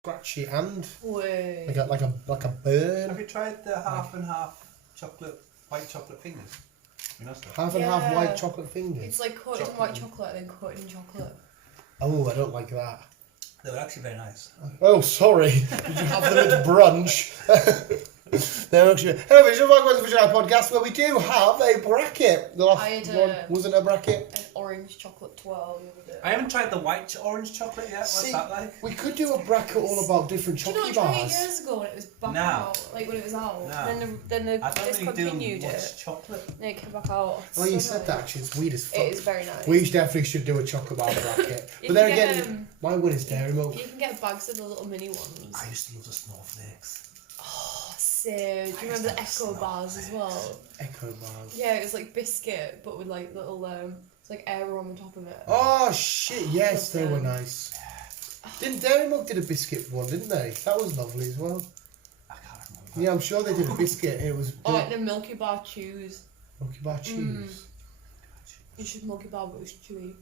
Scratchy hand. Way. They got like a burn. Have you tried the half and half white chocolate fingers? Half and half white chocolate fingers. It's like coated in white chocolate and then coated in chocolate. Oh, I don't like that. They were actually very nice. Oh, sorry. Did you have them at brunch? They're actually... Anyway, just welcome to the Vagina Podcast, where we do have a bracket. The last one wasn't a bracket. An orange chocolate twirl the other day. I haven't tried the white orange chocolate yet. What's that like? We could do a bracket all about different chocolate bars. Do you know what, 8 years ago when it was back out? Like when it was out. No. Then they I don't discontinued really do it. chocolate. Then it came back out. Oh, you said that actually. It's weird as fuck. It is very nice. We definitely should do a chocolate bar bracket. But then again, my win is Dairy Milk. You can get bags of the little mini ones. I used to love the snowflakes. Oh, so do you remember the Echo bars as well? Echo bars. Yeah, it was like biscuit, but with like little it's like air on the top of it. Oh shit! Yes, they were nice. Didn't Dairy Milk did a biscuit one, didn't they? That was lovely as well. I can't remember. Yeah, I'm sure they did a biscuit. It was. Oh, like the Milky Bar Chews. Milky Bar Chews. You should Milky Bar, but it was chewy.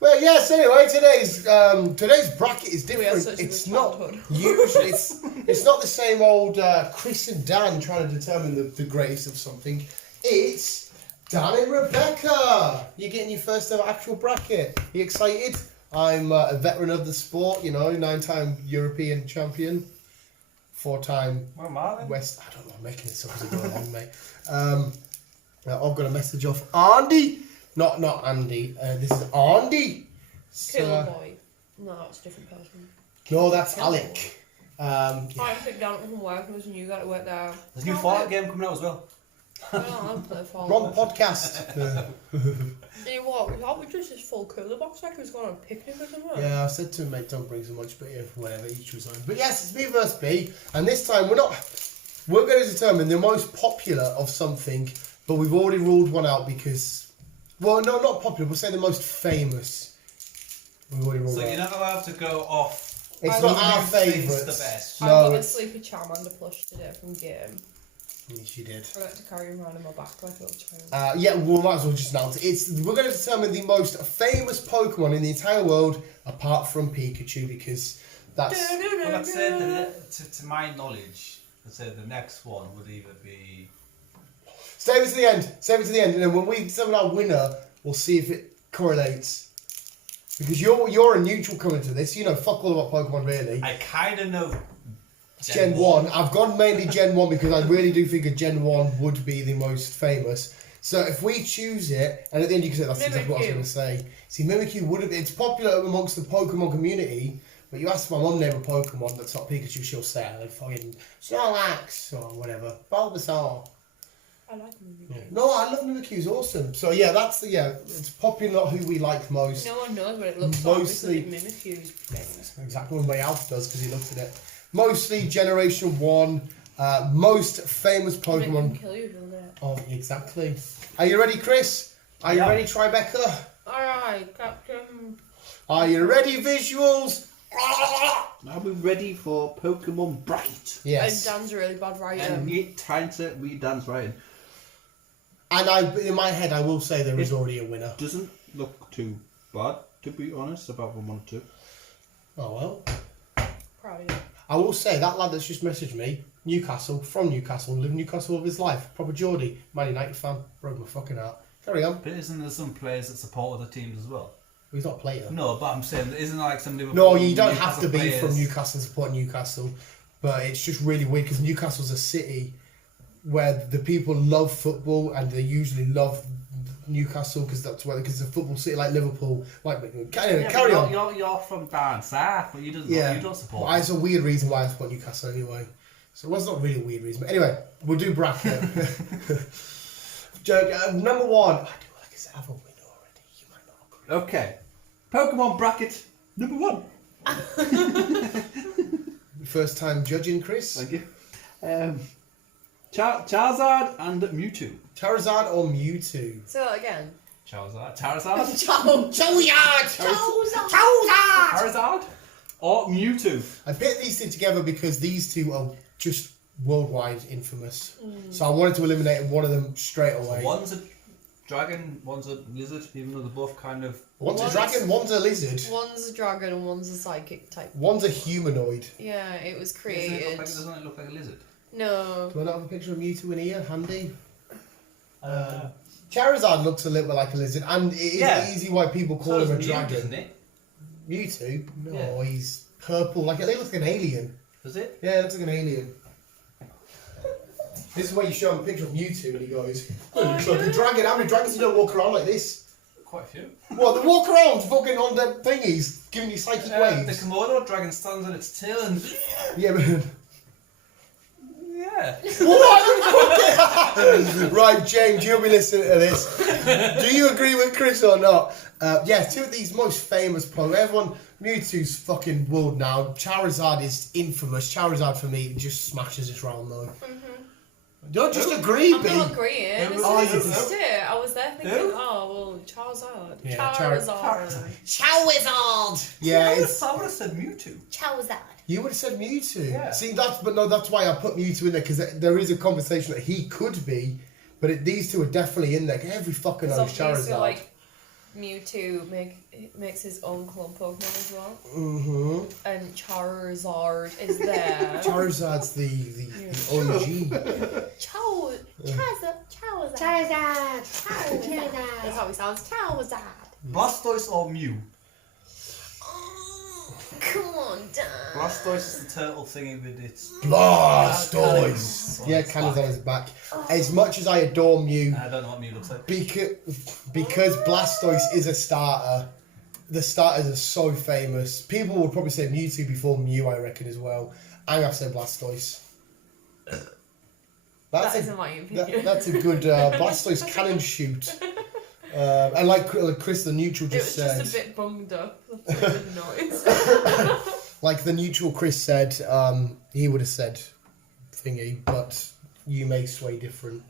Well, yes. Anyway, today's bracket is different. It's not usually. It's not the same old Chris and Dan trying to determine the greatest of something. It's Dan and Rebecca. You're getting your first ever actual bracket. Are you excited? I'm a veteran of the sport. 9-time European champion, 4-time West. I don't know. I'm making it so as I go along, mate. Now I've got a message off Andy. Not Andy. This is Andy. Cool boy. No, it's a different person. No, that's Alec. I picked down from work and you got to work there. There's a new Fallout game coming out as well. I don't play Fallout. Wrong podcast. You know what? We thought we just this full cooler box like we was going on a picnic or something. Yeah, I said to him, mate, don't bring so much, but yeah, whatever, each was on. But yes, it's B versus B, and this time we're going to determine the most popular of something, but we've already ruled one out because... Well, no, not popular. We'll say the most famous. We've already ruled So out. you're not allowed to go off. It's not our favourites. favourite. The best. I got a Sleepy Charmander plush today from Game. Yes, you did. I like to carry him around in my back like a little child. Yeah, we might as well just announce it. We're going to determine the most famous Pokemon in the entire world, apart from Pikachu, because that's... Well, I'd say to my knowledge, I'd say the next one would either be... Save it to the end. Save it to the end, and then when we determine our winner, we'll see if it correlates. Because you're a neutral coming to this. You know, fuck all about Pokemon, really. I kind of know Gen 1. I've gone mainly Gen 1 because I really do think a Gen 1 would be the most famous. So if we choose it, and at the end you can say that's exactly what I was going to say. See, Mimikyu would have... It's popular amongst the Pokemon community, but you ask my mum name a Pokemon that's not Pikachu, she'll say it. Like fucking Snorlax or whatever. Bulbasaur. I like Mimikyu. Yeah. No, I love Mimikyu's awesome. So yeah, it's popular, not who we like most. No one knows what it looks Mostly, like. Mimikyu's famous. Exactly what my Alf does because he looked at it. Mostly Generation 1, most famous Pokemon. Kill you, don't it? Oh, exactly. Are you ready, Chris? Are you ready, Tribeca? Alright, Captain. Are you ready, visuals? Are we ready for Pokemon bracket? Yes. And Dan's a really bad writer. And yet trying to read Dan's writing. And in my head, I will say there is already a winner. Doesn't look too bad, to be honest, about 1 or 2. Oh well. Proud of you. I will say that lad that's just messaged me, from Newcastle, lived in Newcastle all of his life. Proper Geordie, Man United fan, broke my fucking heart. Carry on. But isn't there some players that support other teams as well? He's not a player. No, but I'm saying, isn't there like some Liverpool... No, you don't have to be players? from Newcastle to support Newcastle, but it's just really weird because Newcastle's a city where the people love football and they usually love Newcastle because it's a football city like Liverpool. Carry on. You're from down south, but you don't support. Well, it's a weird reason why I support Newcastle anyway. So it's not really a weird reason, but anyway, we'll do bracket. Number 1. I do like I said, I have a winner already. You might not agree. Okay. Pokemon bracket number 1. First time judging, Chris. Thank you. Charizard and Mewtwo. Charizard or Mewtwo? Say that again. Charizard or Mewtwo. I picked these two together because these two are just worldwide infamous. So I wanted to eliminate one of them straight away. One's a dragon, one's a lizard, even though they're both kind of... One's a dragon, one's a lizard. One's a dragon and one's a psychic type. One's a humanoid. Yeah, it was created. Doesn't it look like a lizard? No. Do I not have a picture of Mewtwo in here, handy? Charizard looks a little bit like a lizard, and it is easy why people call him a dragon. Isn't it? Mewtwo? No, he's purple. Like, it looks like an alien. Does it? Yeah, it looks like an alien. This is where you show him a picture of Mewtwo and he goes, oh, looks like a dragon. How many dragons you don't walk around like this? Quite a few. What, they walk around fucking on the thingies, giving you psychic waves? The Komodo dragon stands on its tail and... Yeah, but... Yeah. What? Right, James, you'll be listening to this. Do you agree with Chris or not? Yeah, two of these most famous Pokemon. Everyone, Mewtwo's fucking world now. Charizard is infamous. Charizard for me just smashes this round though. Don't just agree, I'm B. not agreeing. This is just it. I was there thinking, oh, well, Charizard. Yeah, Charizard. Yeah, it's... I would have said Mewtwo. Charizard. You would have said Mewtwo. Yeah. See, that's why I put Mewtwo in there, because there is a conversation that he could be, but these two are definitely in there. Every fucker knows Charizard. Like, Mewtwo makes his own clone Pokemon as well. Mm-hmm. And Charizard is there. Charizard's the OG. Charizard. That's how he sounds. Charizard. Blastoise or Mew? Come on, Dan. Blastoise is the turtle thingy with its... Blastoise! Yeah, cannons on his back. As much as I adore Mew... I don't know what Mew looks like. Because Blastoise is a starter, the starters are so famous. People would probably say Mewtwo before Mew, I reckon, as well. I'm going to say Blastoise. That isn't my opinion. That's a good Blastoise cannon shoot. And like Chris, the neutral just said... It was just a bit bunged up. That's what I didn't notice. Like the neutral Chris said, he would have said thingy, but you may sway different.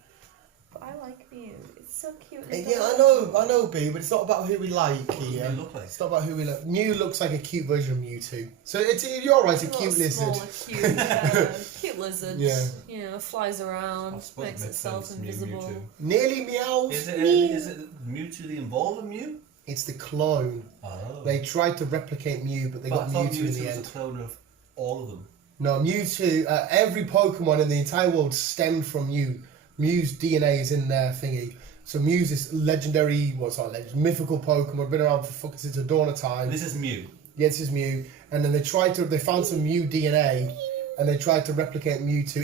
But I like Mew. It's so cute. Yeah, I know, B, but it's not about who we like here. What does Mew look like? It's not about who we like. Mew looks like a cute version of Mewtwo. So you're right, a cute lizard. Smaller, cute lizard. Yeah. You know, flies around, makes itself invisible. Nearly meows. Is it Mewtwo the involved in Mew? It's the clone. Oh. They tried to replicate Mew, but they got Mewtwo in the end. Was a clone of all of them. No, Mewtwo, every Pokemon in the entire world stemmed from Mew. Mew's DNA is in their thingy. So Mew's this legendary, mythical Pokemon, been around for fucking since the dawn of time. This is Mew. Yeah, this is Mew. And then they found some Mew DNA, and they tried to replicate Mewtwo.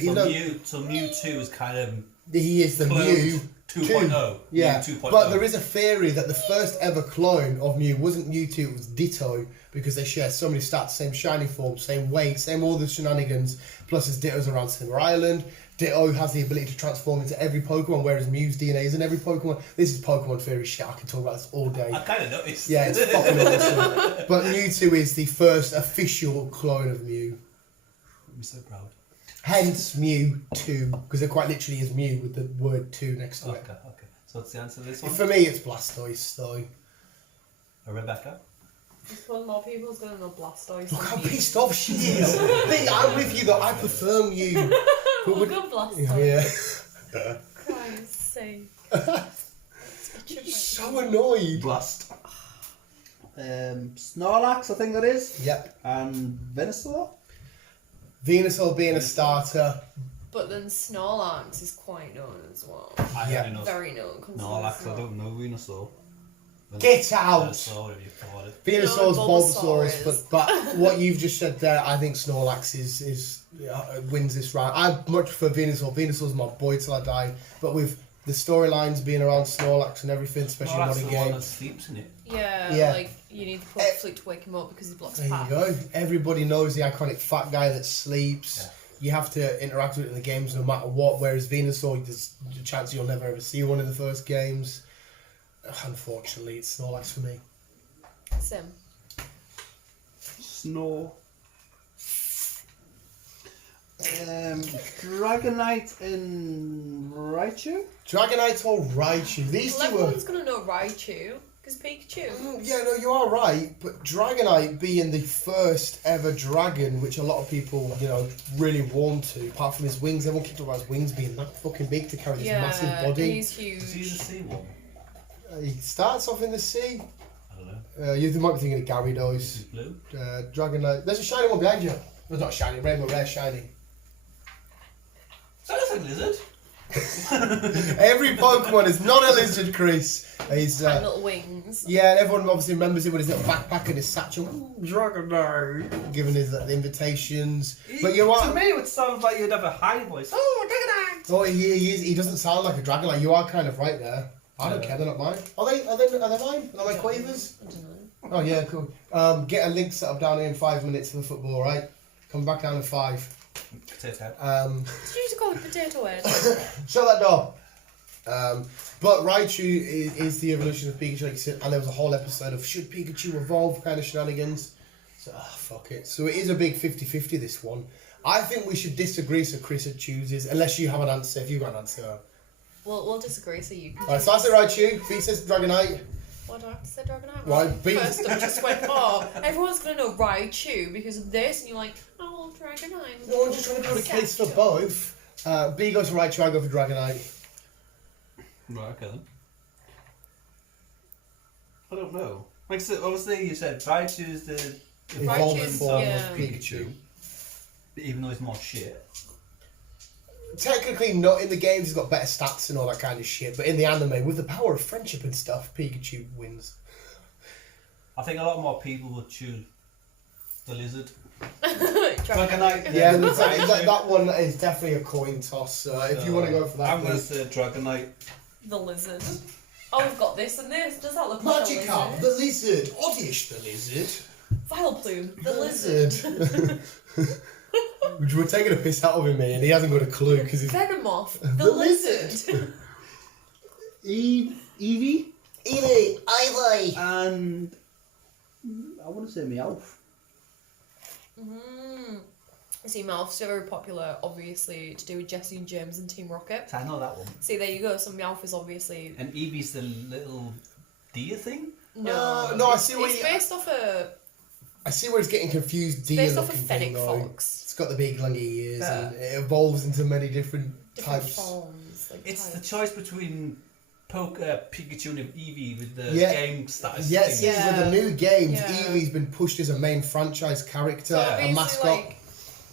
So Mewtwo is kind of... He is the Mew 2.0. Yeah, Mew 2.0. but there is a theory that the first ever clone of Mew wasn't Mewtwo, it was Ditto, because they share so many stats, same shiny form, same weight, same all the shenanigans, plus his Ditto's around Silver Island. Ditto has the ability to transform into every Pokemon, whereas Mew's DNA is in every Pokemon. This is Pokemon theory shit, I can talk about this all day. I kind of noticed. Yeah, it's fucking awesome. But Mewtwo is the first official clone of Mew. I'm so proud. Hence Mew 2, because it quite literally is Mew with the word 2 next to it. Okay. So what's the answer to this one? For me, it's Blastoise, though. Rebecca? I suppose more people's gonna know Blastoise. Look how pissed off she is. Hey, I'm with you, though. I prefer Mew. We'll go Blastoise. Yeah. Christ's sake. She's so annoyed. Blast. Snorlax, I think that is. Yep. And Venusaur. Venusaur being a starter. But then Snorlax is quite known as well. I only know Very known. Snorlax, I don't know Venusaur. Get out! Venusaur, if you've got it. Venusaur's No, Bulbasaurus, but what you've just said there, I think Snorlax wins this round. I much prefer Venusaur. Venusaur's my boy till I die. But with the storylines being around Snorlax and everything, especially in Snorlax modern is the one game. that sleeps in it. Yeah, like you need to put Fleet to wake him up because he blocks There path. you go. Everybody knows the iconic fat guy that sleeps. Yeah. You have to interact with it in the games no matter what. Whereas Venusaur, there's a chance you'll never ever see one in the first games. Unfortunately, it's Snorlax for me. Sim. Snore. Dragonite and Raichu? Dragonite or Raichu? These Well, two are... everyone's gonna know Raichu because Pikachu. Yeah, no, you are right. But Dragonite being the first ever dragon, which a lot of people, really warm to, apart from his wings, everyone keeps talking about his wings being that fucking big to carry this massive body. He's huge. Is he the sea one? He starts off in the sea. I don't know. You might be thinking of Gyarados. This is blue. Dragonite. There's a shiny one behind you. Well, not shiny, rainbow rare shiny. So that's a lizard. Every Pokemon is not a lizard, Chris. He's And little wings. yeah, and everyone obviously remembers him with his little backpack and his satchel. Ooh, Dragonite, giving his the invitations. But you are To me, it sounds like you'd have a high voice. Oh, Dragonite! oh, he doesn't sound like a Dragonite. You are kind of right there. I don't care. They're not mine. Are they mine? Are they my quavers? I don't know. Oh yeah, cool. Get a link set up down here in 5 minutes for the football, right? Come back down in 5. Potato. Did you just call it potato head? Shut that door. But Raichu is the evolution of Pikachu, like you said, and there was a whole episode of should Pikachu evolve kind of shenanigans. So, fuck it. So it is a big 50-50, this one. I think we should disagree so Chris chooses, unless you have an answer. If you've got an answer. We'll disagree, so you can. Alright, so I say Raichu, B says Dragonite. What do I have to say, Dragonite? Right, B. First I just went, oh, everyone's going to know Raichu because of this, and you're like, oh, Dragonite. No, I'm just trying to put a case for both. B goes for Raichu, I go for Dragonite. Right, okay then. I don't know. Like I said, obviously you said Raichu is the Evolved Raichu's, form yeah. of Pikachu. Even though it's more shit. Technically not in the games, he's got better stats and all that kind of shit, but in the anime, with the power of friendship and stuff, Pikachu wins. I think a lot more people would choose the lizard. Dragonite. Yeah, that one is definitely a coin toss, if you want to go for that. I'm going to please. say Dragonite. The lizard. Oh, we've got this and this. Does that look like a Magikarp, lizard? the lizard. Oddish, the lizard. Vileplume, the lizard. We're taking a piss out of him, and he hasn't got a clue because he's Venomoth, the The lizard. Eevee? Eevee, Ivy. And I want to say Meowth. See, Meowth's very popular, obviously, to do with Jesse and James and Team Rocket. I know that one. See, there you go. So Meowth is obviously And Eevee's the little deer thing? No, I see what it's you. based off a I see where it's getting confused. Deer based off a looking fennec thing, though. fox. It's got the big lungy ears, Yeah. and it evolves into many different Different types. forms. Like It's the types. choice between Pikachu and Eevee with the Yeah. game status. Yes, thing. Yeah. with the new games, Yeah. Eevee's been pushed as a main franchise character, So a obviously, mascot. like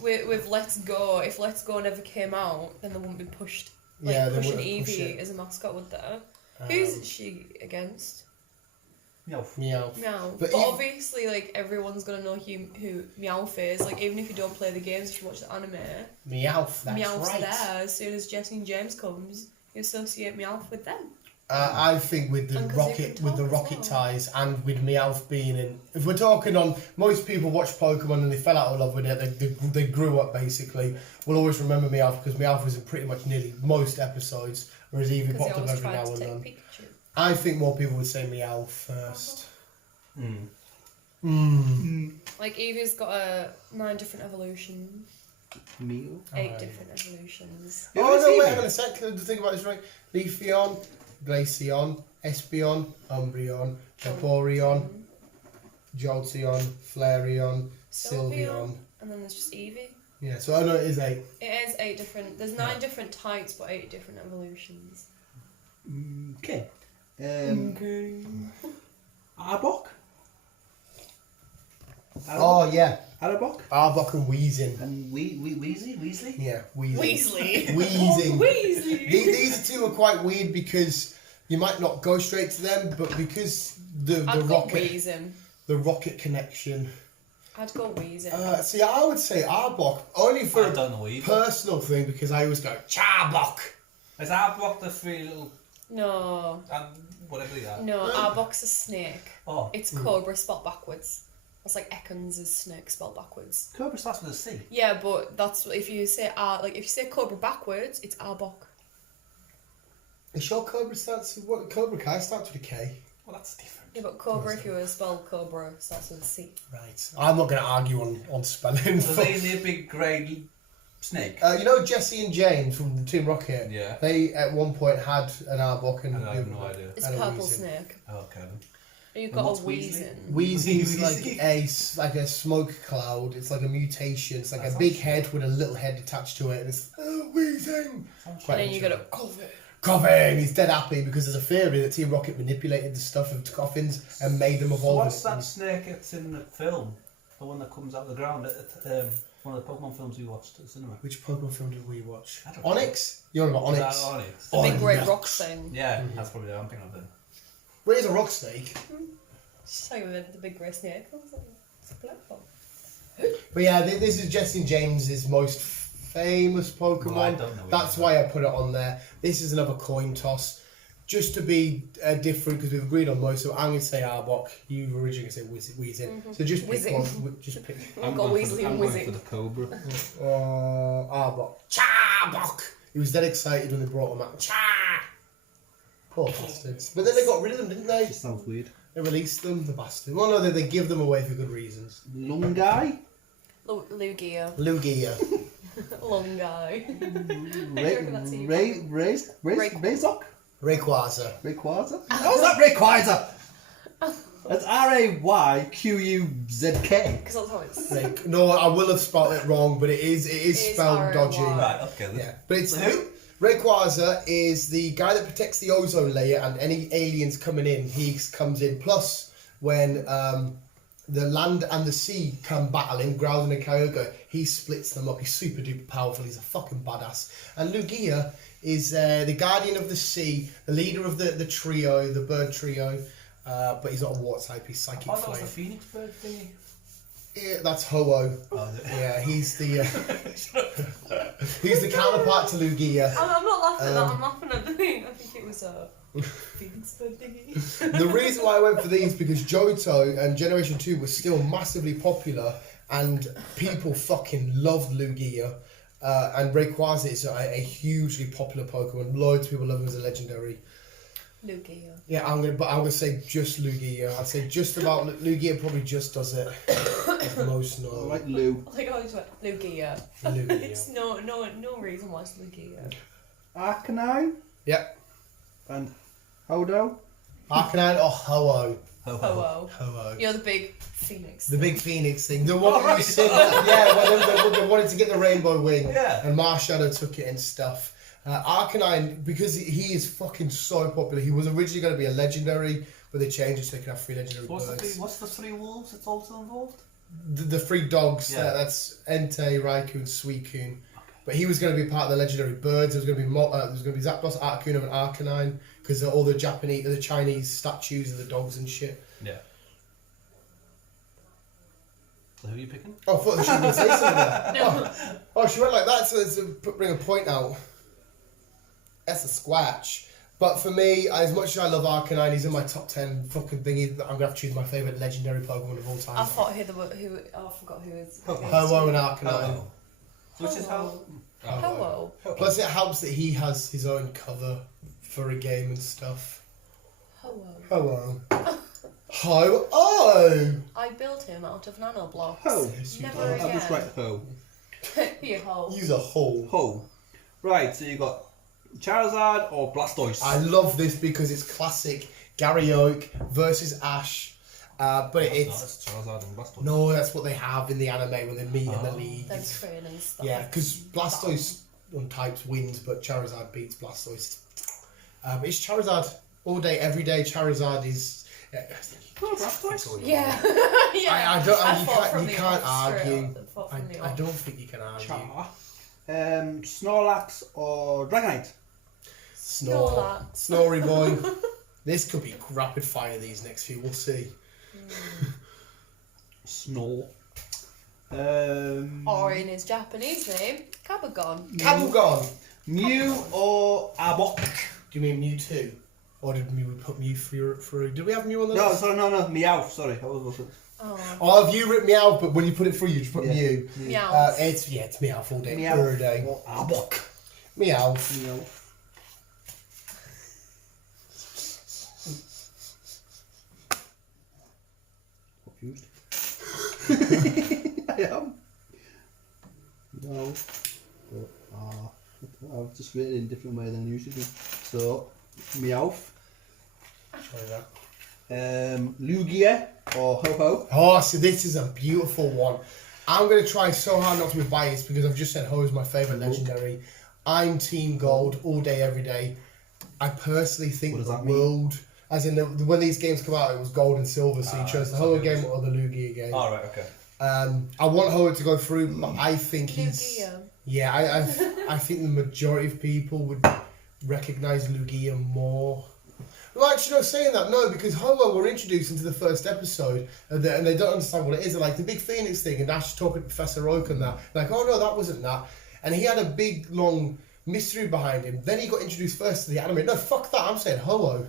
with Let's Go, if Let's Go never came out, then they wouldn't be pushed. Like Yeah, they pushing wouldn't push Eevee it. as a mascot, would there? Who's she against? Meowth. Meow. Meow. But But, Eve- obviously, like everyone's gonna know who Meowth is. Like even if you don't play the games, if you watch the anime, Meowth, that's Meowth's right. there. As soon as Jesse and James comes, you associate Meowth with them. I think with the And 'cause you rocket, can with the talk as rocket well. ties, and with Meowth being in, if we're talking on, most people watch Pokemon and they fell out of love with it. They grew up basically. We'll always remember Meowth because Meowth was in pretty much nearly most episodes, whereas Eevee Because they popped up always every tried now to and take then. Pikachu. I think more people would say Meowth first. Like Eevee's got 9 different evolutions, Mew? 8 different evolutions. Yeah, Oh what is no! Eevee? Wait, hang on a sec. Can I think about this right? Leafeon, Glaceon, Espeon, Umbreon, Vaporeon, Jolteon, Flareon, Sylveon. And then there's just Eevee. Yeah, so I know it is 8. It is 8 different. There's 9 different types, but 8 different evolutions. Okay. Arbok? Oh yeah, Arbok? Arbok and Weezing. And Weasley? Yeah, Weezing. Weasley. Wheezing. Weasley. These two are quite weird because you might not go straight to them, but because the I'd go rocket, Wheezing. the rocket connection. I'd go Wheezing. See, I would say Arbok only for I a don't know either. personal thing because I always go Charbok. Is Arbok the 3 little No. whatever they are? No, Arbok's a snake. Oh, It's Cobra spelled backwards. That's like Ekans is snake spelled backwards. Cobra starts with a C. Yeah, but that's if you say if you say Cobra backwards, it's Arbok. Is your Cobra starts with what? Cobra Kai starts with a K. Well, that's different. Yeah, but Cobra, if you were to spell Cobra, starts with a C. Right. I'm not going to argue on spelling. So they the big grey snake. You know Jesse and James from the Team Rocket? Yeah. They at one point had an Arbok and I have no idea. It's and a purple Weezing. snake. Oh, okay then. You've And got what's a Weasley? Weezing. Weezing's like a smoke cloud. It's like a mutation. It's like That a big sounds head with a little head attached to it. And it's Weezing. And then you got a COVID. Coffin! He's dead happy because there's a theory that Team Rocket manipulated the stuff of coffins and made them So evolve. what's that snake that's in the film? The one that comes out of the ground at one of the Pokemon films we watched at the cinema. Which Pokemon film did we watch? I don't know. Onyx? You're on about Onyx. Is that Onyx? The big red Onyx. rock thing. Yeah, that's probably the I'm thinking of it. Where is a rock snake? Just like the big grey snake. It's a black one. But yeah, this is Jesse James's most famous Pokemon. Well, I don't know That's why I put it on there. This is another coin toss. Just to be different, because we've agreed on most, so I'm going to say Arbok. You were originally going to say Weezing. So just pick Whizzing. one. Just pick. I'm Got going Weasley I'm and going Whizzing. for the Cobra. Arbok. Charbok! He was dead excited when they brought him out. Char! Poor bastards. But then they got rid of them, didn't they? That sounds weird. They released them, the bastards. Well, no, they give them away for good reasons. Lungai? Lugia. Lugia. Long guy. Razok? Rayquaza. Rayquaza? How's that Rayquaza? That's Rayquazk. Because that's how it's. No, I will have spelled it wrong, but it is spelled R-A-Y. dodgy. Right, okay. Yeah, but it's Who? Rayquaza is the guy that protects the ozone layer, and any aliens coming in, he comes in. Plus, when the land and the sea come battling, Groudon and Kyogre, he splits them up. He's super duper powerful. He's a fucking badass. And Lugia is the guardian of the sea, the leader of the trio, the bird trio. But he's not a water type. He's psychic I thought that was the flame. Phoenix bird thingy. Yeah, that's Ho-Oh. Oh, is it? Yeah, he's the he's the counterpart to Lugia. I'm not laughing at that. I'm laughing at the thing. I think it was a Phoenix bird thingy. The reason why I went for these because Johto and Generation 2 was still massively popular and people fucking loved Lugia. And Rayquaza is a hugely popular Pokemon. Loads of people love him as a legendary. Lugia. Yeah, I'm gonna say just Lugia. I'd say just about Lugia probably just does it. Most I no. like Lou. Like I just went Lugia. Lugia. It's no reason why it's Lugia. Arcanine? Yep. And Hodo? Arcanine or Ho-Oh? Ho-Oh. Ho-Oh. You're the big phoenix. The big phoenix thing. The one where you said that, yeah, when they wanted to get the rainbow wing. Yeah. And Marshadow took it and stuff. Arcanine, because he is fucking so popular, he was originally going to be a legendary, but they changed it so they can have 3 legendary birds. What's the 3 wolves that's also involved? The 3 dogs, Yeah. that's Entei, Raikou, and Suicune. But he was going to be part of the legendary birds. There was going to be Zapdos, Articuno, and Arcanine, because all the Chinese statues of the dogs and shit. Yeah. So who are you picking? Oh, I thought she was going to say something there. No. Oh, she went like that to bring a point out. That's a squatch. But for me, as much as I love Arcanine, he's in my top 10 fucking thingy. I'm going to have to choose my favourite legendary Pokemon of all time. I thought I forgot who is. Ho-Oh and Arcanine. Which is how... Ho-Oh. Plus it helps that he has his own cover for a game and stuff. Ho-Oh. Ho-Oh. Ho-Oh! I built him out of nano blocks. Ho. Never I'll again. just write Ho. You hoe. Use a hole. Ho. Right, so you got Charizard or Blastoise? I love this because it's classic Gary Oak versus Ash. But it's... That's Charizard and Blastoise. No, that's what they have in the anime when they meet in the league. Them It's- training and stuff. Yeah, because Blastoise on types wins, but Charizard beats Blastoise. But it's Charizard all day, every day. Charizard is. Oh, Blastoise? Yeah. Yeah. I don't. fought You can't off straight argue. up. I fought from the I off. don't think you can argue. Char. Snorlax or Dragonite? Snore. Snory boy. This could be rapid fire. These next few, we'll see. Snore. Or in his Japanese name, Kabagon. Kabugon. Mew or Arbok? Do you mean Mewtwo? Or did we put Mew through? Did we have Mew on the No, list? sorry, no, Meowth. Sorry, that was Oh. Oh, have you written Meow? But when you put it through, you just put Yeah. Mew. Meow. It's Meow all day, Meowth every day. or Arbok. Meow. Meowth. Confused. I am. No. I've just written it in a different way than I usually do. So, Meowth. Try that. Lugia or Ho-Ho. Oh, so this is a beautiful one. I'm going to try so hard not to be biased because I've just said Ho is my favourite legendary. I'm Team Gold all day, every day. I personally think What does the that mean? world, as in when these games come out, it was gold and silver, so you chose the Hoa game or the Lugia game. Oh, right, okay. I want Hoa to go through, but I think he's... Lugia. Yeah, I think the majority of people would recognise Lugia more. Well, actually, no, saying that, no, because Hoa were introduced into the first episode, and they don't understand what it is. They're like, the big Phoenix thing, and Ash talking to Professor Oak and that. Like, oh no, that wasn't that. And he had a big, long mystery behind him. Then he got introduced first to the anime. No, fuck that, I'm saying Hoa.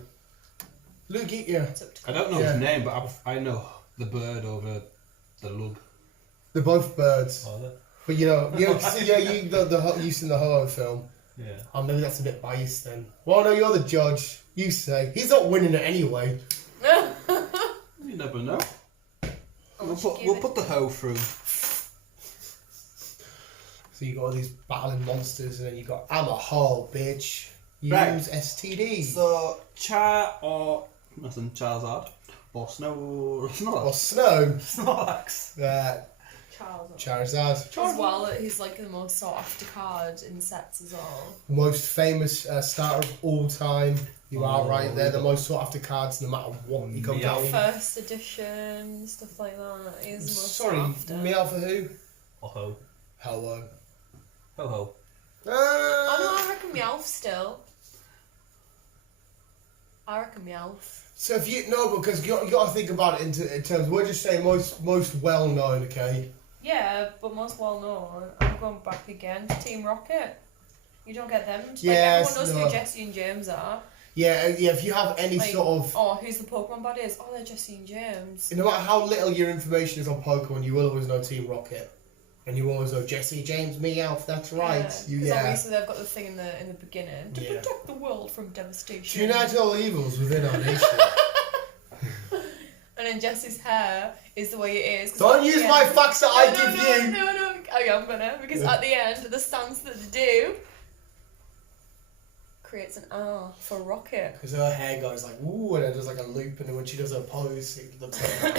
Lugia. I don't know his name, but I know the bird over the lug. They're both birds. Oh, But you know you've seen the Ho-Oh film. yeah. Oh, maybe that's a bit biased then. Well, no, you're the judge. You say. He's not winning it anyway. You never know. We'll put the hoe through. So you got all these battling monsters, and then you got I'm a hoe, bitch. Use Right. STD. So, nothing, Charizard. Or Snow. Or Snorlax. Snow. Snorlax. Charizard. As well, he's like the most sought after card in sets as well. Most famous starter of all time. You are right there. The most sought after cards, no matter what you come down. First edition, stuff like that. He's the most Sorry, sought after. Meow for who? Or Ho. Hello. Ho Ho. Oh no, I reckon Meowth still. I reckon Meowth. So if you no, because you got to think about it in terms. We're just saying most well known, okay? Yeah, but most well known. I'm going back again to Team Rocket. You don't get them. Like, Yes, everyone knows no. who Jesse and James are. Yeah. If you have any Like, sort of, oh, who's the Pokemon buddies? Oh, they're Jesse and James. no matter how little your information is on Pokemon, you will always know Team Rocket, and you always know Jesse, James, Meowth. That's right. Because obviously they've got the thing in the beginning to Yeah. protect the world from devastation. To unite all evils within our nation. And then Jesse's hair is the way it is. 'cause Don't at the use end- my facts that I No, give you. No. Oh yeah, I'm gonna. Because at the end, the stance that they do creates an R for Rocket. Because her hair goes like ooh, and it does like a loop, and then when she does her pose, it looks like.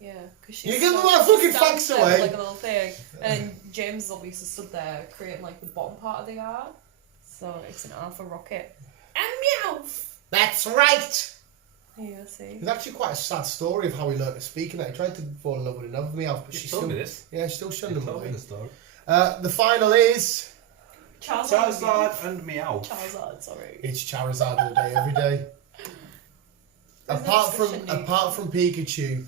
Yeah, because she's. You give me my fucking facts away. Like a little thing, and then James is obviously stood there creating like the bottom part of the R, so it's an R for Rocket. And Meowth. That's right. Yeah, see. It's actually quite a sad story of how he learned to speak, and he tried to fall in love with another Meowth, but You she told still, me this. yeah, she still shunned You him told me away. the story. The final is Charizard and Meow. Charizard, sorry. it's Charizard all day, every day. There's no apart discussion, from Pikachu.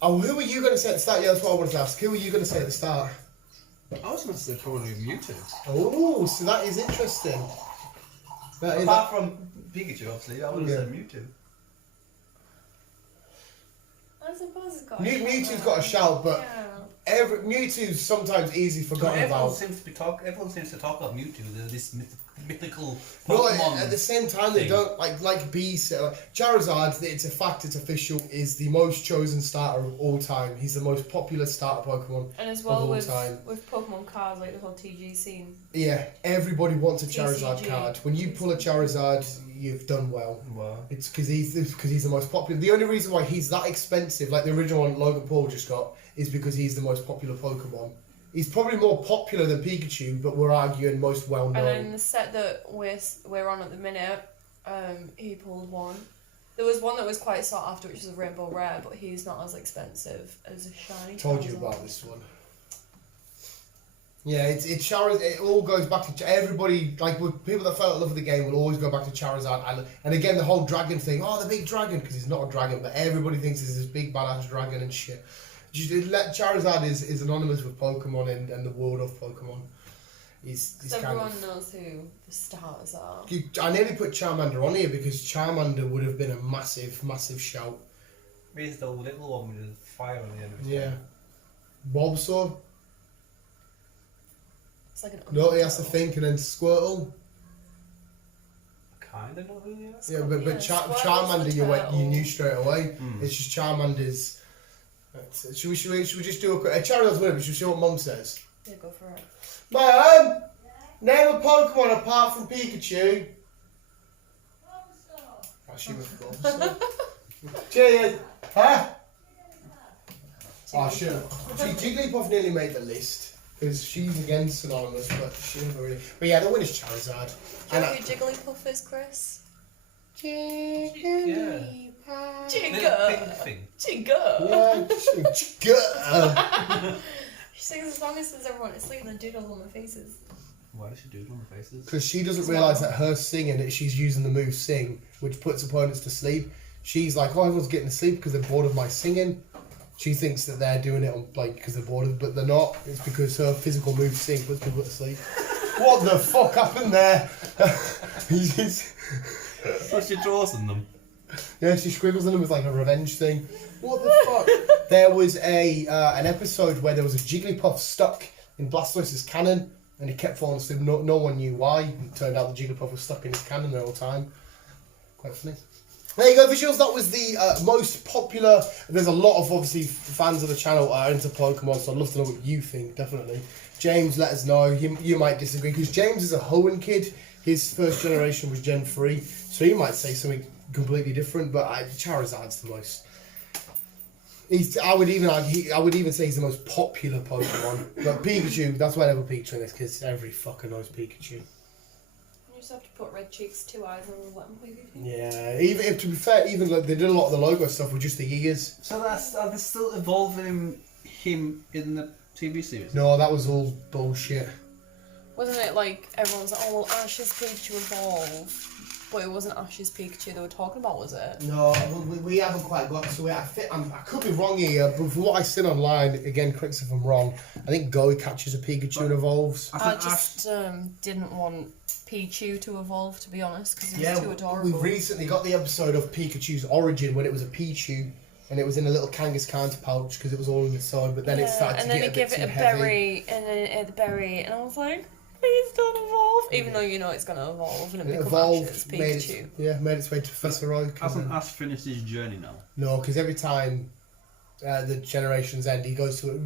Oh, who were you going to say at the start? Yeah, that's what I wanted to ask. Who were you going to say at the start? I was going to say probably Mewtwo. Oh, so that is interesting. Apart from Pikachu, obviously, I would have said Mewtwo. I suppose it's got. Mewtwo's got a shout, but Yeah. Mewtwo's sometimes easy forgotten Everyone about. seems to talk about Mewtwo. They're this mythical No, Pokemon. at the same time, they thing. don't like Beast. Charizard, it's a fact, it's official, is the most chosen starter of all time. He's the most popular starter Pokemon And as of well all with time. Pokemon cards, like the whole TG scene. Yeah, everybody wants a Charizard TCG. card. When you pull a Charizard, you've done well. Wow. It's because he's the most popular. The only reason why he's that expensive, like the original one Logan Paul just got, is because he's the most popular Pokemon. He's probably more popular than Pikachu, but we're arguing most well known. And then the set that we're on at the minute, he pulled one. There was one that was quite sought after, which is a Rainbow Rare, but he's not as expensive as a shiny. Told you Charizard. about this one. Yeah, it's Charizard. It all goes back to everybody. Like with people that fell in love with the game, will always go back to Charizard. And again, the whole dragon thing. Oh, the big dragon, because he's not a dragon, but everybody thinks he's this big badass dragon and shit. Charizard is anonymous with Pokemon and the world of Pokemon. He's kind Everyone of. knows who the stars are. I nearly put Charmander on here because Charmander would have been a massive, massive shout. He's the little one with the fire on the end of his Yeah. head. Bulbasaur. It's like an. No, he has to think, and then Squirtle. Kind of know who he is. Yeah, but Squirtle's Charmander, the you turtle. knew straight away. It's just Charmander's. Should we just do a quick? Charizard's winner, but should we see what Mum says? Yeah, go for it. Mum, name a Pokemon apart from Pikachu. Oh, she was Bulbasaur. Cheers. Huh? Oh, sure. See, Jigglypuff nearly made the list because she's against Anonymous, but she never really. But yeah, the winner's Charizard. Do you know who Jigglypuff is, Chris? Chicken pie. Chicken. Yeah, chicken. She sings the song and says everyone is sleeping and doodles on their faces. Why does she do it on the faces? Because she doesn't realise that her singing, that she's using the move sing, which puts opponents to sleep. She's like, oh, everyone's getting to sleep because they're bored of my singing. She thinks that they're doing it on because they're bored of it, but they're not. It's because her physical move sing puts people to sleep. What the fuck happened there? So she draws on them. Yeah, she scribbles on them as like a revenge thing. What the fuck? There was an episode where there was a Jigglypuff stuck in Blastoise's cannon, and he kept falling asleep. No one knew why. It turned out the Jigglypuff was stuck in his cannon the whole time. Quite funny. There you go, visuals. That was the most popular. There's a lot of obviously fans of the channel are into Pokemon, so I'd love to know what you think. Definitely, James, let us know. You might disagree because James is a Hoenn kid. His first generation was Gen 3, so he might say something completely different. But Charizard's the most. I would even say he's the most popular Pokemon. But Pikachu, that's why I never Pikachu in this because every fucker knows Pikachu. You just have to put red cheeks, 2 eyes, and let them Pikachu. Yeah, even to be fair, even like they did a lot of the logo stuff with just the ears. So are they still evolving him in the TV series? No, that was all bullshit. Wasn't it like everyone's like, oh well, Ash's Pikachu evolved, but it wasn't Ash's Pikachu they were talking about, was it? No, we haven't quite got to it. I could be wrong here, but from what I seen online, again, correct if I'm wrong, I think Guyz catches a Pikachu and evolves. I just didn't want Pichu to evolve, to be honest, because it was too adorable. We recently got the episode of Pikachu's origin when it was a Pichu, and it was in a little Kangaskhan pouch because it was all on its own, but then it started to get a bit too heavy. And then it gave it a berry, and then it ate the berry, and I was like, please don't evolve, even though you know it's going to evolve and it becomes Ash's Pikachu. Made its way to Professor Oak. Hasn't Ash finished his journey now? No, because every time the generations end,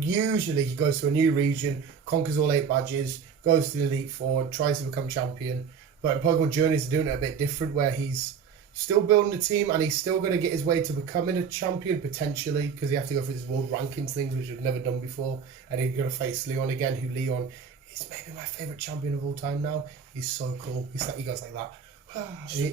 usually he goes to a new region, conquers all 8 badges, goes to the Elite Four, tries to become champion. But in Pokemon Journeys, they're doing it a bit different, where he's still building a team and he's still going to get his way to becoming a champion, potentially, because he has to go through this world rankings things, which he's never done before. And he's going to face Leon again, who Leon is maybe my favourite champion of all time now. He's so cool. He goes like that.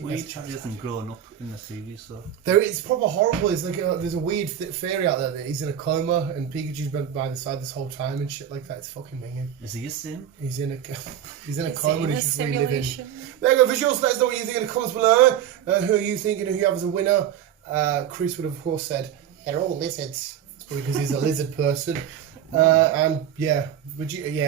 Weird he hasn't grown up in the series, so. It's proper horrible. It's like there's a weird theory out there that he's in a coma and Pikachu's been by the side this whole time and shit like that. It's fucking minging. Is he a sim? He's in a coma and he's just reliving. There you go, visuals. Let us know what you think in the comments below. Who are you thinking who you have as a winner? Chris would have, of course, said they're all lizards. It's probably because he's a lizard person. And yeah, are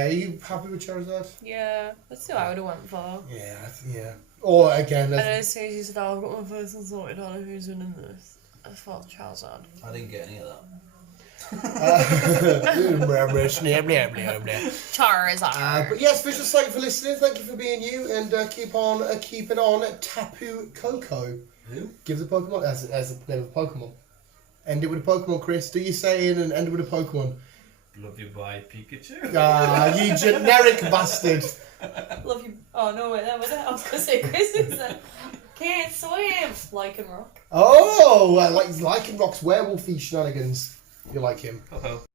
you happy with Charizard? Yeah, that's who I would have went for. Yeah. Or again, and as soon as you said, oh, I've got my first one sorted, I know who's winning this. I thought Charizard. I didn't get any of that. Charizard. But yes, visual, thank you for listening. Thank you for being you, and keep on keeping on. Tapu Koko. Who? Give the Pokemon as the name of Pokemon. End it with a Pokemon, Chris. Do your saying and end it with a Pokemon. Love you, bye, Pikachu. You generic bastard. Love you. Oh no, wait, that was it. I was gonna say Chris said, can't swim. Lycanroc. Oh, like Lycanroc's werewolfy shenanigans. You like him. Uh-oh.